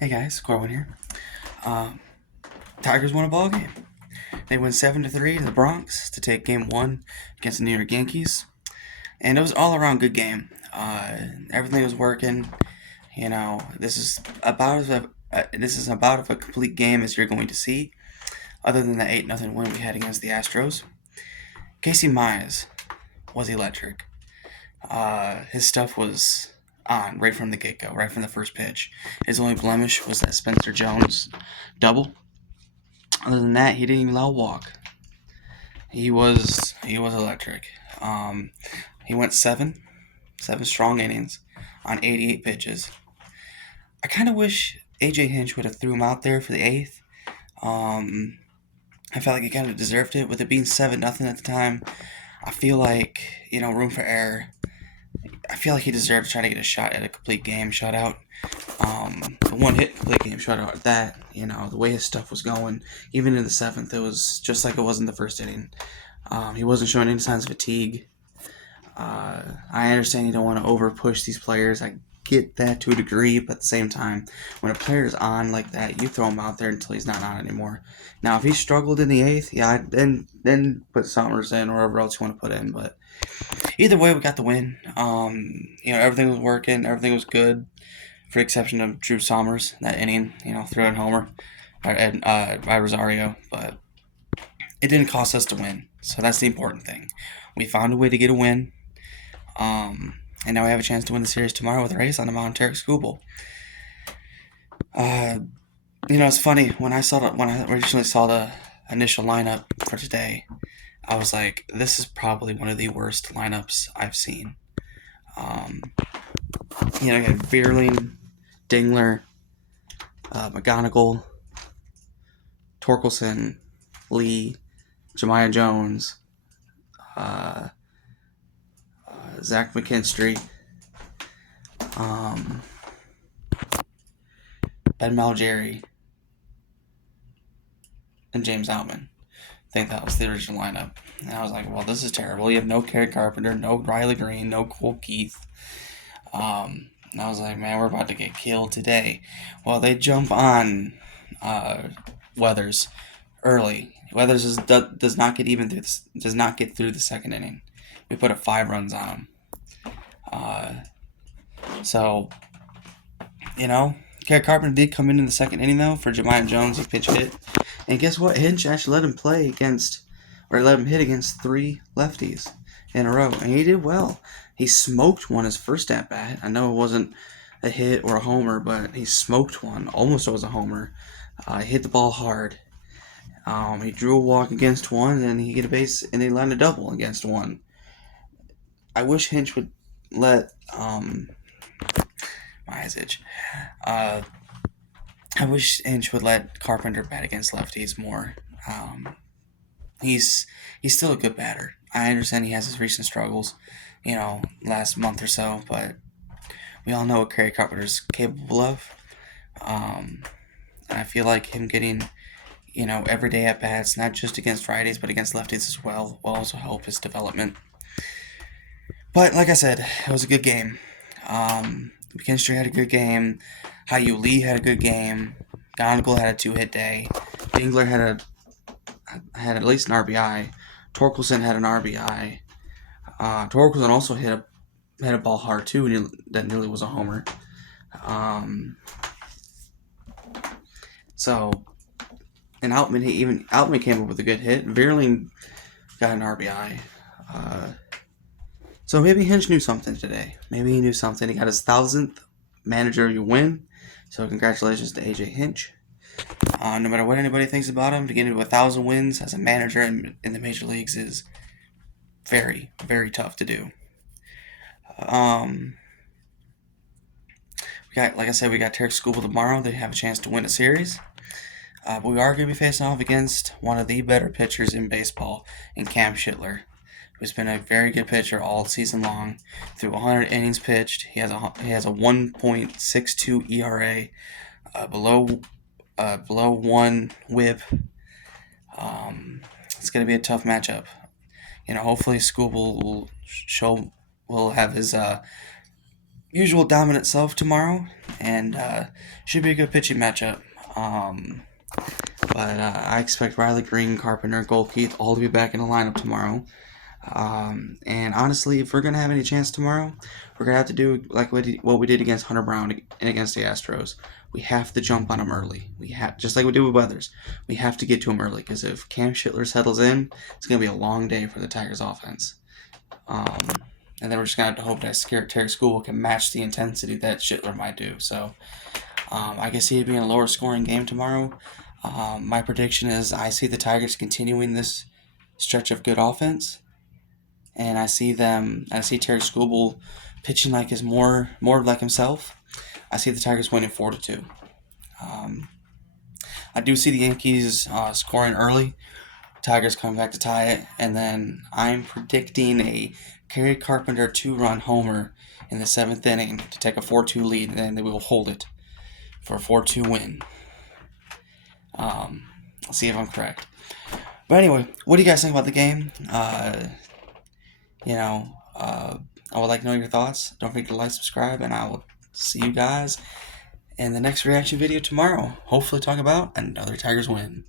Hey guys, Corwin here. Um, Tigers won a ball game. They went 7-3 in the Bronx to take Game One against the New York Yankees, and it was all around good game. Everything was working. This is about of a complete game as you're going to see. Other than the 8-0 win we had against the Astros, Casey Mize was electric. His stuff was on right from the get go, right from the first pitch. His only blemish was that Spencer Jones double. Other than that, he didn't even allow a walk. He was electric. He went seven strong innings on 88 pitches. I kind of wish AJ Hinch would have threw him out there for the eighth. Um, I felt like he kind of deserved it with it being 7-0 at the time. I feel like room for error. I feel like he deserved to try to get a shot at a complete game shutout. The one hit complete game shutout at that. The way his stuff was going, even in the seventh, it was just like it was in the first inning. He wasn't showing any signs of fatigue. I understand you don't want to over push these players. I get that to a degree, but at the same time, when a player is on like that, you throw him out there until he's not on anymore. Now, if he struggled in the eighth, yeah, then put Summers in or whoever else you want to put in. But either way, we got the win. Everything was working, everything was good, for the exception of Drew Summers that inning. Threw in homer by Rosario, but it didn't cost us to win. So that's the important thing. We found a way to get a win. And now we have a chance to win the series tomorrow with a race on the mound, Tarek Skubal. It's funny when I originally saw the initial lineup for today, I was like, this is probably one of the worst lineups I've seen. You had Veerling, Dingler, McGonigal, Torkelson, Lee, Jemiah Jones, Zach McKinstry, Ben Malgeri, and James Outman. I think that was the original lineup. And I was like, well, this is terrible. You have no Kerry Carpenter, no Riley Green, no Cole Keith. And I was like, man, we're about to get killed today. Well, they jump on Weathers early. Weathers does not get through the second inning. We put up 5 runs on him. Kerry Carpenter did come in the second inning, though, for Jemiah Jones. He pitch hit. And guess what? Hinch actually let him hit against 3 lefties in a row. And he did well. He smoked one his first at bat. I know it wasn't a hit or a homer, but he smoked one. Almost was a homer. He hit the ball hard. He drew a walk against one, and he hit a base, and he landed a double against one. I wish Hinch would let my eyes itch. I wish Hinch would let Carpenter bat against lefties more. He's still a good batter. I understand he has his recent struggles, last month or so, but we all know what Kerry Carpenter's capable of. And I feel like him getting, everyday at bats, not just against Fridays, but against lefties as well, will also help his development. But like I said, it was a good game. McKinstry had a good game. Hyu Lee had a good game. Donegal had a 2-hit day. Dingler had at least an RBI. Torkelson had an RBI. Torkelson also hit a ball hard too, that nearly was a homer. And Outman came up with a good hit. Veerling got an RBI. So maybe Hinch knew something today. Maybe he knew something. He got his 1,000th managerial win. So congratulations to AJ Hinch. No matter what anybody thinks about him, to get into 1,000 wins as a manager in the major leagues is very, very tough to do. Like I said, we got Tarek Skubal tomorrow. They have a chance to win a series. But we are going to be facing off against one of the better pitchers in baseball, in Cam Schittler, who's been a very good pitcher all season long. Through 100 innings pitched, he has a 1.62 ERA, below 1 WHIP. It's going to be a tough matchup. Hopefully Skubal will have his usual dominant self tomorrow. and should be a good pitching matchup. But I expect Riley Green, Carpenter, Goldkeith all to be back in the lineup tomorrow. And honestly, if we're gonna have any chance tomorrow, we're gonna have to do like what we did against Hunter Brown and against the Astros. We have to jump on them early. We have, just like we do with Weathers, we have to get to them early because if Cam Schittler settles in, it's gonna be a long day for the Tigers offense. Um, and then we're just gonna have to hope that Terry School can match the intensity that Schittler might do. So I can see it being a lower scoring game tomorrow. My prediction is I see the Tigers continuing this stretch of good offense, and I see Terry Skubal pitching like his more like himself. I see the Tigers winning 4-2. Um, I do see the Yankees scoring early. Tigers coming back to tie it, and then I'm predicting a Kerry Carpenter 2-run homer in the 7th inning to take a 4-2 lead, and then they will hold it for a 4-2 win. I'll see if I'm correct. But anyway, what do you guys think about the game? I would like to know your thoughts. Don't forget to like, subscribe, and I will see you guys in the next reaction video tomorrow. Hopefully talk about another Tigers win.